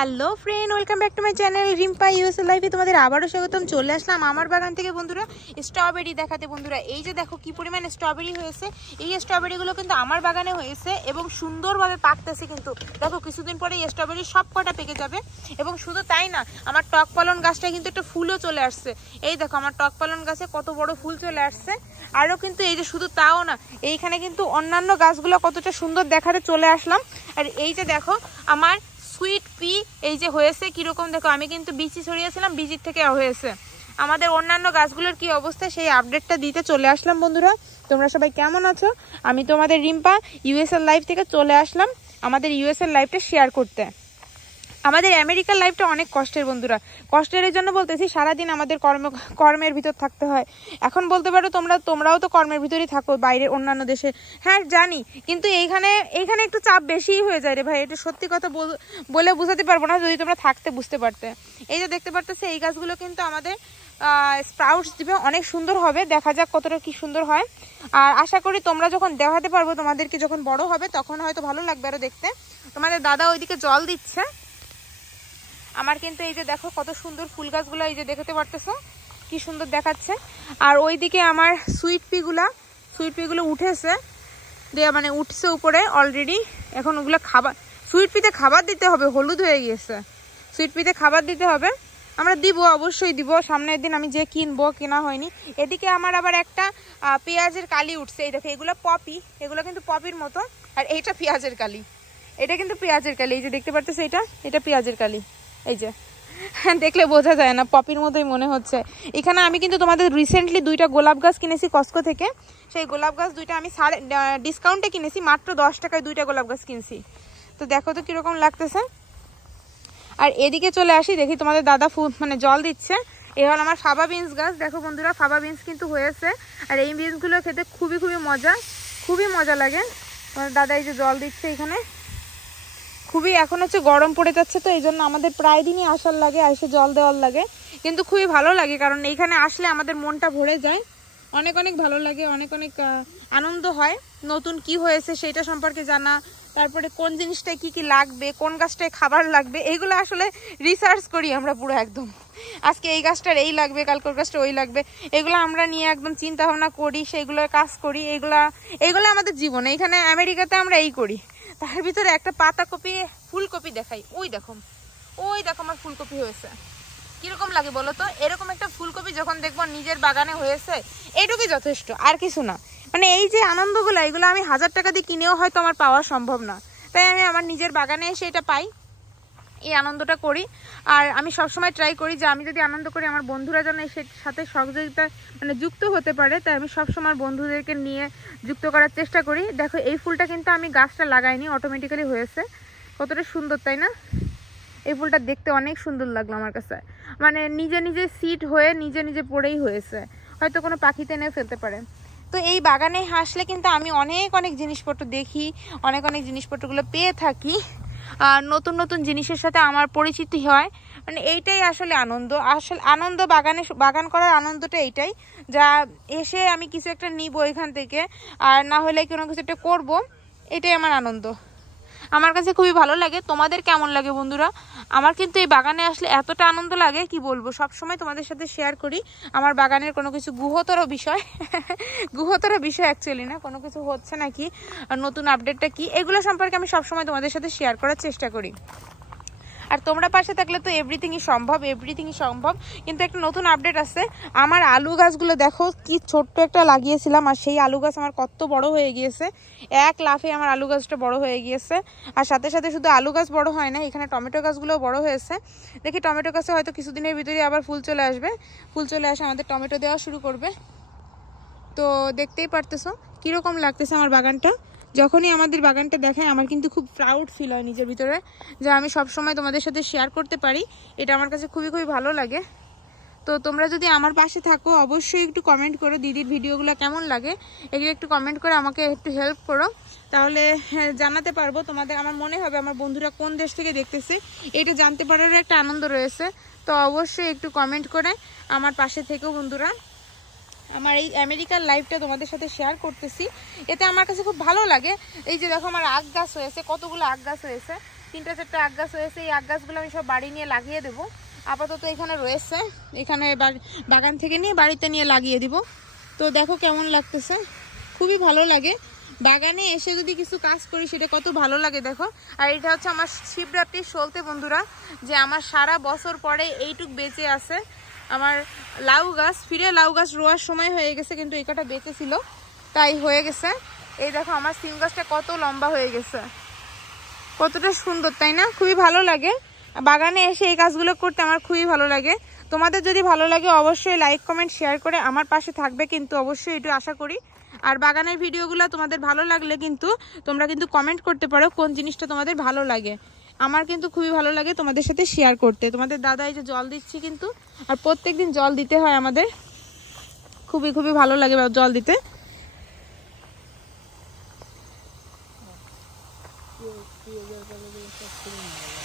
Hello friend, welcome back to my channel Rimpa USA লাইফে তোমাদের আবারও স্বাগতম। চলে আসলাম আমার বাগান থেকে বন্ধুরা স্ট্রবেরি দেখাতে। বন্ধুরা এই যে দেখো কি পরিমাণ স্ট্রবেরি হয়েছে। এই স্ট্রবেরিগুলো কিন্তু আমার বাগানে হয়েছে এবং সুন্দরভাবে পাকতেছে। কিন্তু দেখো কিছুদিন পরে এই স্ট্রবেরি সব কটা পেকে যাবে। এবং শুধু তাই না, আমার টক পালন গাছটায় কিন্তু একটা ফুলও চলে আসছে। এই দেখো আমার টক পালন গাছে কত বড় ফুল চলে আসছে। আরও কিন্তু এই যে শুধু তাও না, এইখানে কিন্তু অন্যান্য গাছগুলো কতটা সুন্দর দেখাতে চলে আসলাম। আর এই যে দেখো আমার সুইট পি এই যে হয়েছে কিরকম দেখো, আমি কিন্তু বিচি ছড়িয়েছিলাম, বিচির থেকে হয়েছে। আমাদের অন্যান্য গাছগুলোর কি অবস্থা সেই আপডেটটা দিতে চলে আসলাম। বন্ধুরা তোমরা সবাই কেমন আছো? আমি তোমাদের রিম্পা ইউএসএ লাইফ থেকে চলে আসলাম আমাদের ইউএসএ লাইফটা শেয়ার করতে। আমাদের আমেরিকার লাইফটা অনেক কষ্টের বন্ধুরা। কষ্টের এই জন্য বলতেছি, সারাদিন আমাদের কর্মের ভিতর থাকতে হয়। এখন বলতে পারো তোমরাও তো কর্মের ভিতরেই থাকো বাইরে অন্যান্য দেশে। হ্যাঁ জানি, কিন্তু এইখানে একটু চাপ বেশিই হয়ে যায় রে ভাই। এটা সত্যি কথা বলে বোঝাতে পারবো না যদি তোমরা থাকতে বুঝতে পারতে। এই যে দেখতে পারতেছে এই গাছগুলো কিন্তু আমাদের স্প্রাউটস দিবে, অনেক সুন্দর হবে। দেখা যাক কতটা কি সুন্দর হয়। আর আশা করি তোমরা যখন দেখাতে পারবো তোমাদেরকে, যখন বড় হবে তখন হয়তো ভালো লাগবে আরো দেখতে। তোমাদের দাদা ওইদিকে জল দিচ্ছে। আমার কিন্তু এই যে দেখো কত সুন্দর ফুল গাছগুলো এই যে দেখতে পারতেছো কি সুন্দর দেখাচ্ছে। আর ওইদিকে আমার সুইট পিগুলো উঠেছে, মানে উঠছে উপরে অলরেডি। এখন ওগুলো খাবার, সুইট পিতে খাবার দিতে হবে, হলুদ হয়ে গিয়েছে। সুইট পিতে খাবার দিতে হবে, আমরা দিব, অবশ্যই দিব। সামনের দিন আমি যে কিনবো, কেনা হয়নি। এদিকে আমার আবার একটা পেঁয়াজের কালি উঠছে। এই দেখো এগুলো পপি, এগুলো কিন্তু পপির মতো। আর এইটা পেঁয়াজের কালি, এটা কিন্তু পেঁয়াজের কালি। এই যে দেখতে পারতেছো এটা পেঁয়াজের কালি। এই যে দেখলে বোঝা যায় না, পপির মতোই মনে হচ্ছে। এখানে আমি কিন্তু তোমাদের রিসেন্টলি 2টা গোলাপ গাছ কিনেছি কস্কো থেকে। সেই গোলাপ গাছ 2টা আমি ডিসকাউন্টে কিনেছি, মাত্র 10 টাকায় 2টা গোলাপ গাছ কিনছি। তো দেখো তো কিরকম লাগতেছে। আর এদিকে চলে আসি, দেখি তোমাদের দাদা মানে জল দিচ্ছে। এ হল আমার ফাবা বিনস গাছ। দেখো বন্ধুরা ফাবা বিনস কিন্তু হয়েছে। আর এই বিনসগুলো খেতে খুবই মজা লাগে। তোমাদের দাদা এই যে জল দিচ্ছে এখানে। খুবই এখন হচ্ছে গরম পড়ে যাচ্ছে, তো এই জন্য আমাদের প্রায় দিনই আসার লাগে, এসে জল দেওয়ার লাগে। কিন্তু খুবই ভালো লাগে, কারণ এইখানে আসলে আমাদের মনটা ভরে যায়। অনেক ভালো লাগে, অনেক আনন্দ হয়। নতুন কি হয়েছে সেটা সম্পর্কে জানা, তারপরে কোন জিনিসটায় কি লাগবে, কোন গাছটায় খাবার লাগবে, এইগুলো আসলে রিসার্চ করি আমরা পুরো একদম। আজকে এই গাছটার এই লাগবে, কালকের গাছটা ওই লাগবে, এগুলো আমরা নিয়ে একদম চিন্তা ভাবনা করি, সেইগুলো কাজ করি। এইগুলো আমাদের জীবন। এইখানে আমেরিকাতে আমরা এই করি। তার ভিতরে একটা পাতাকপি, ফুলকপি দেখাই। ওই দেখো আমার ফুলকপি হয়েছে। কিরকম লাগে বলো তো? এরকম একটা ফুলকপি যখন দেখবো নিজের বাগানে হয়েছে, এইটুকুই যথেষ্ট, আর কিছু না। মানে এই যে আনন্দগুলো, এগুলো আমি 1000 টাকা দিয়ে কিনেও হয়তো আমার পাওয়া সম্ভব না। তাই আমি আমার নিজের বাগানে এসে এটা পাই, এই আনন্দটা করি। আর আমি সবসময় ট্রাই করি যে আমি যদি আনন্দ করি, আমার বন্ধুরা যেন এর সাথে সহযোগিতা মানে যুক্ত হতে পারে। তাই আমি সবসময় বন্ধুদেরকে নিয়ে যুক্ত করার চেষ্টা করি। দেখো এই ফুলটা কিন্তু আমি গাছটা লাগাইনি, অটোমেটিক্যালি হয়েছে। কতটা সুন্দর তাই না? এই ফুলটা দেখতে অনেক সুন্দর লাগলো আমার কাছে। মানে নিজে সিড হয়ে নিজে পড়েই হয়েছে, হয়তো কোনো পাখিতে এনে ফেলতে পারে। তো এই বাগানে আসলে কিন্তু আমি অনেক জিনিসপত্র দেখি, অনেক জিনিসপত্রগুলো পেয়ে থাকি। আর নতুন জিনিসের সাথে আমার পরিচিতি হয়। মানে এইটাই আসলে আনন্দ বাগান করার আনন্দটা এইটাই, যা এসে আমি কিছু একটা নিব এখান থেকে, আর না হলে কোনো কিছু একটা করবো, এটাই আমার আনন্দ। আমার কাছে খুবই ভালো লাগে। তোমাদের কেমন লাগে বন্ধুরা? আমার কিন্তু এই বাগানে আসলে এতটা আনন্দ লাগে কি বলবো। সবসময় তোমাদের সাথে শেয়ার করি আমার বাগানের কোনো কিছু গুহতর বিষয় অ্যাকচুয়ালি না, কোনো কিছু হচ্ছে নাকি, নতুন আপডেটটা কি, এগুলো সম্পর্কে আমি সবসময় তোমাদের সাথে শেয়ার করার চেষ্টা করি। আর তোমরা পাশে থাকলে তো এভরিথিংই সম্ভব। কিন্তু একটা নতুন আপডেট আছে। আমার আলু গাছগুলো দেখো কি ছোট্ট একটা লাগিয়েছিলাম, আর সেই আলু গাছ আমার কত বড় হয়ে গিয়েছে। এক লাফে আমার আলু গাছটা বড় হয়ে গিয়েছে। আর সাথে শুধু আলু গাছ বড় হয় না, এখানে টমেটো গাছগুলোও বড় হয়েছে। দেখি টমেটো গাছে হয়তো কিছুদিনের ভিতরে আবার ফুল চলে আসে, আমাদের টমেটো দেওয়া শুরু করবে। তো দেখতেই পারতেছো কিরকম লাগতেছে আমার বাগানটা। যখনই আমাদের বাগানটা দেখায় আমার কিন্তু খুব প্রাউড ফিল হয় নিজের ভিতরে, যে আমি সবসময় তোমাদের সাথে শেয়ার করতে পারি। এটা আমার কাছে খুবই ভালো লাগে। তো তোমরা যদি আমার পাশে থাকো অবশ্যই একটু কমেন্ট করো দিদির ভিডিওগুলো কেমন লাগে, এগুলো একটু কমেন্ট করে আমাকে একটু হেল্প করো। তাহলে জানাতে পারবো তোমাদের, আমার মনে হবে আমার বন্ধুরা কোন দেশ থেকে দেখতেছে, এটা জানতে পারার একটা আনন্দ রয়েছে। তো অবশ্যই একটু কমেন্ট করে আমার পাশে থেকেও বন্ধুরা। আমার এই আমেরিকার লাইফটা তোমাদের সাথে শেয়ার করতেছি, এতে আমার কাছে খুব ভালো লাগে। এই যে দেখো আমার আখ গাছ হয়েছে, কতগুলো আখ গাছ হয়েছে। 3টা 4টা আখ গাছ হয়েছে। এই আখ গাছগুলো আমি সব বাড়ি নিয়ে লাগিয়ে দেবো। আপাতত এখানে রয়েছে, এখানে বাগান থেকে নিয়ে বাড়িতে নিয়ে লাগিয়ে দিব। তো দেখো কেমন লাগতেছে, খুবই ভালো লাগে বাগানে এসে যদি কিছু কাজ করি সেটা কত ভালো লাগে দেখো। আর এটা হচ্ছে আমার শিবরাত্রির সলতে বন্ধুরা, যে আমার সারা বছর পরে এইটুক বেঁচে আছে। আমার লাউ গাছ, ফিরে লাউ গাছ রোয়ার সময় হয়ে গেছে, কিন্তু এই কটা বেঁচে ছিল তাই হয়ে গেছে। এই দেখো আমার সিম গাছটা কত লম্বা হয়ে গেছে, কতটা সুন্দর তাই না? খুবই ভালো লাগে বাগানে এসে এই কাজগুলো করতে, আমার খুবই ভালো লাগে। তোমাদের যদি ভালো লাগে অবশ্যই লাইক কমেন্ট শেয়ার করে আমার পাশে থাকবে কিন্তু, অবশ্যই একটু আশা করি। আর বাগানের ভিডিওগুলো তোমাদের ভালো লাগলে কিন্তু তোমরা কিন্তু কমেন্ট করতে পারো কোন জিনিসটা তোমাদের ভালো লাগে। আমার কিন্তু খুবই ভালো লাগে তোমাদের সাথে শেয়ার করতে। তোমাদের দাদা এই যে জল দিচ্ছি কিন্তু, আর প্রত্যেকদিন জল দিতে হয় আমাদের, খুবই খুবই ভালো লাগে জল দিতে।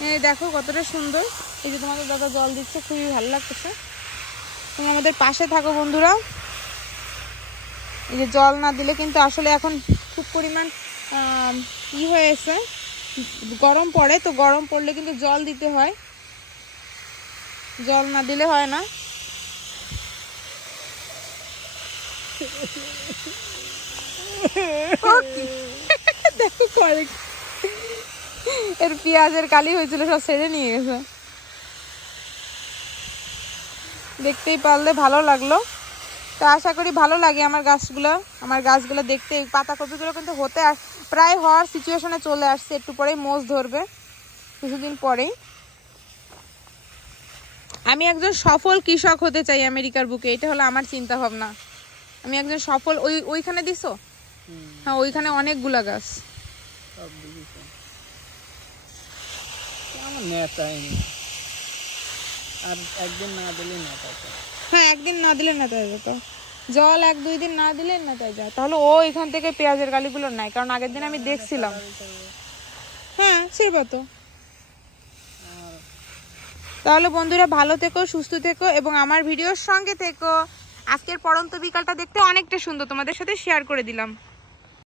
এই দেখো কতটা সুন্দর, এই যে তোমাদের দাদা জল দিচ্ছে, খুবই ভালো লাগতেছে। তোমরা আমাদের পাশে থাকো বন্ধুরা। এই যে জল না দিলে কিন্তু আসলে এখন খুব পরিমাণ হয়েছে, গরম পড়ে, তো গরম পড়লে কিন্তু জল দিতে হয়, জল না দিলে হয় না। দেখো এর পেঁয়াজের কালি হয়েছিল, সব ছেড়ে নিয়ে গেছে। দেখতেই পারলে ভালো লাগলো। তো আশা করি ভালো লাগে আমার গাছগুলো দেখতে। এই পাতাকপিগুলো কিন্তু হতে প্রায় হওয়ার সিচুয়েশনে চলে আসছে, একটু পরেই মোজ ধরবে, কিছুদিন পরেই। আমি একজন সফল কৃষক হতে চাই আমেরিকার বুকে, এটা হলো আমার চিন্তা ভাবনা। আমি একজন সফল, ওইখানে দিছো? হ্যাঁ, ওইখানে অনেকগুলা গাছ। হ্যাঁ, একদিন না দিলে নেতায় যেত, জল 1-2 দিন না দিলে নেতায় যায়। তাহলে ও এখান থেকে পেঁয়াজের গালিগুলো নাই, কারণ আগের দিন আমি দেখছিলাম। হ্যাঁ সেবা তো। তাহলে বন্ধুরা ভালো থেকো, সুস্থ থেকো এবং আমার ভিডিওর সঙ্গে থেকো। আজকের পড়ন্ত বিকালটা দেখতে অনেকটা সুন্দর, তোমাদের সাথে শেয়ার করে দিলাম।